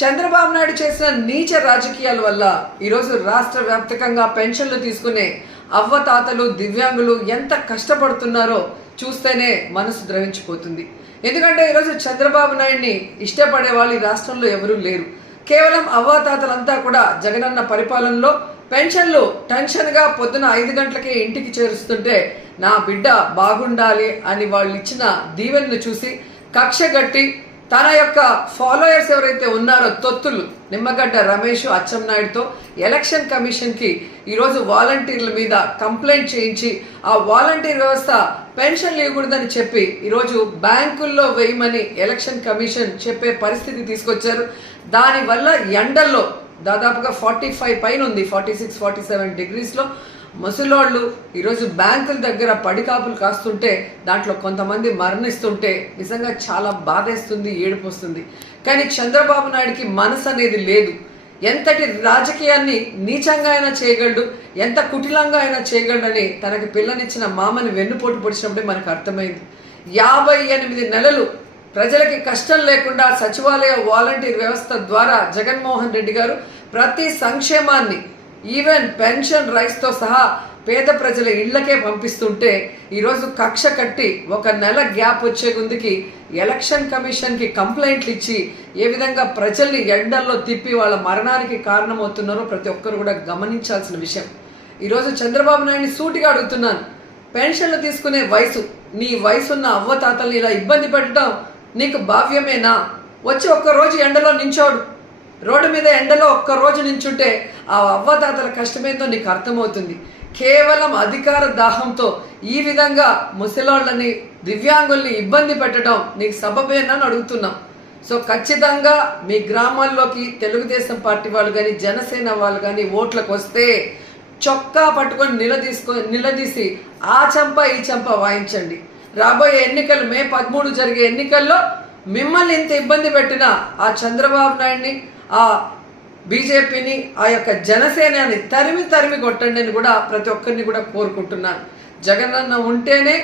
చంద్రబాబు నాయుడు చేసిన నీచ రాజకీయాల వల్ల ఈరోజు రాష్ట్ర వ్యాప్తంగా పెన్షన్లు తీసుకునే అవ్వతాతలు దివ్యాంగులు ఎంత కష్టపడుతున్నారో చూస్తేనే మనసు ద్రవించిపోతుంది. ఎందుకంటే ఈరోజు చంద్రబాబు నాయుడిని ఇష్టపడే వాళ్ళు ఈ రాష్ట్రంలో ఎవరూ లేరు. కేవలం అవ్వతాతలంతా కూడా జగనన్న పరిపాలనలో పెన్షన్లు టెన్షన్గా పొద్దున 5 గంటలకే ఇంటికి చేరుస్తుంటే నా బిడ్డ బాగుండాలి అని వాళ్ళు ఇచ్చిన దీవెనను చూసి కక్షగట్టి తన యొక్క ఫాలోయర్స్ ఎవరైతే ఉన్నారో తొత్తులు నిమ్మగడ్డ రమేష్ అచ్చెన్నాయుడుతో ఎలక్షన్ కమిషన్కి ఈరోజు వాలంటీర్ల మీద కంప్లైంట్ చేయించి ఆ వాలంటీర్ వ్యవస్థ పెన్షన్లు ఇవ్వకూడదని చెప్పి ఈరోజు బ్యాంకుల్లో వేయమని ఎలక్షన్ కమిషన్ చెప్పే పరిస్థితి తీసుకొచ్చారు. దానివల్ల ఎండల్లో దాదాపుగా 45 పైన ఉంది, 46, 47 డిగ్రీస్లో ముసలోళ్ళు ఈరోజు బ్యాంకుల దగ్గర పడికాపులు కాస్తుంటే దాంట్లో కొంతమంది మరణిస్తుంటే నిజంగా చాలా బాధేస్తుంది, ఏడుపు వస్తుంది. కానీ చంద్రబాబు నాయుడికి మనసు అనేది లేదు. ఎంతటి రాజకీయాన్ని నీచంగా అయినా చేయగలడు, ఎంత కుటిలంగా అయినా చేయగలడని తనకి పిల్లనిచ్చిన మామని వెన్నుపోటు పొడిచినప్పుడే మనకు అర్థమైంది. 58 నెలలు ప్రజలకి కష్టం లేకుండా సచివాలయ వాలంటీర్ వ్యవస్థ ద్వారా జగన్మోహన్ రెడ్డి గారు ప్రతి సంక్షేమాన్ని ఈవెన్ పెన్షన్ రైస్తో సహా పేద ప్రజల ఇళ్లకే పంపిస్తుంటే ఈరోజు కక్ష కట్టి 1 నెల గ్యాప్ వచ్చే ముందుకి ఎలక్షన్ కమిషన్కి కంప్లైంట్లు ఇచ్చి ఏ విధంగా ప్రజల్ని ఎండల్లో తిప్పి వాళ్ళ మరణానికి కారణమవుతున్నారో ప్రతి ఒక్కరు కూడా గమనించాల్సిన విషయం. ఈరోజు చంద్రబాబు నాయుడిని సూటిగా అడుగుతున్నాను, పెన్షన్లు తీసుకునే వయసు, నీ వయసున్న అవ్వతాతల్ని ఇలా ఇబ్బంది పెట్టడం నీకు భావ్యమేనా? వచ్చి ఒక్కరోజు ఎండలో నించోడు, రోడ్డు మీద ఎండలో ఒక్కరోజు నించుంటే ఆ అవ్వతాతల కష్టమేందో నీకు అర్థమవుతుంది. కేవలం అధికార దాహంతో ఈ విధంగా ముసలాళ్ళని దివ్యాంగుల్ని ఇబ్బంది పెట్టడం నీకు సబబేనని అడుగుతున్నాం. సో ఖచ్చితంగా మీ గ్రామాల్లోకి తెలుగుదేశం పార్టీ వాళ్ళు కానీ జనసేన వాళ్ళు కానీ ఓట్లకు వస్తే చొక్కా పట్టుకొని నిలదీసి ఆ చంప ఈ చంప వాయించండి. రాబోయే ఎన్నికలు మే 13 జరిగే ఎన్నికల్లో మిమ్మల్ని ఇంత ఇబ్బంది పెట్టిన ఆ చంద్రబాబు నాయుడిని, ఆ బీజేపీని, ఆ యొక్క జనసేనని తరిమి కొట్టండి అని కూడా ప్రతి ఒక్కరిని కూడా కోరుకుంటున్నాను. జగనన్న ఉంటేనే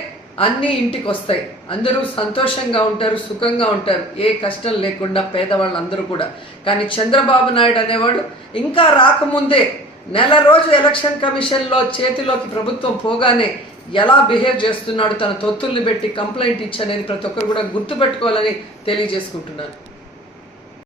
అన్నీ ఇంటికి వస్తాయి, అందరూ సంతోషంగా ఉంటారు, సుఖంగా ఉంటారు, ఏ కష్టం లేకుండా పేదవాళ్ళందరూ కూడా. కానీ చంద్రబాబు నాయుడు అనేవాడు ఇంకా రాకముందే నెల రోజు ఎలక్షన్ కమిషన్లో చేతిలోకి ప్రభుత్వం పోగానే ఎలా బిహేవ్ చేస్తున్నాడు, తన తొత్తుల్ని పెట్టి కంప్లైంట్ ఇచ్చనేది ప్రతి ఒక్కరు కూడా గుర్తుపెట్టుకోవాలని తెలియజేసుకుంటున్నాను.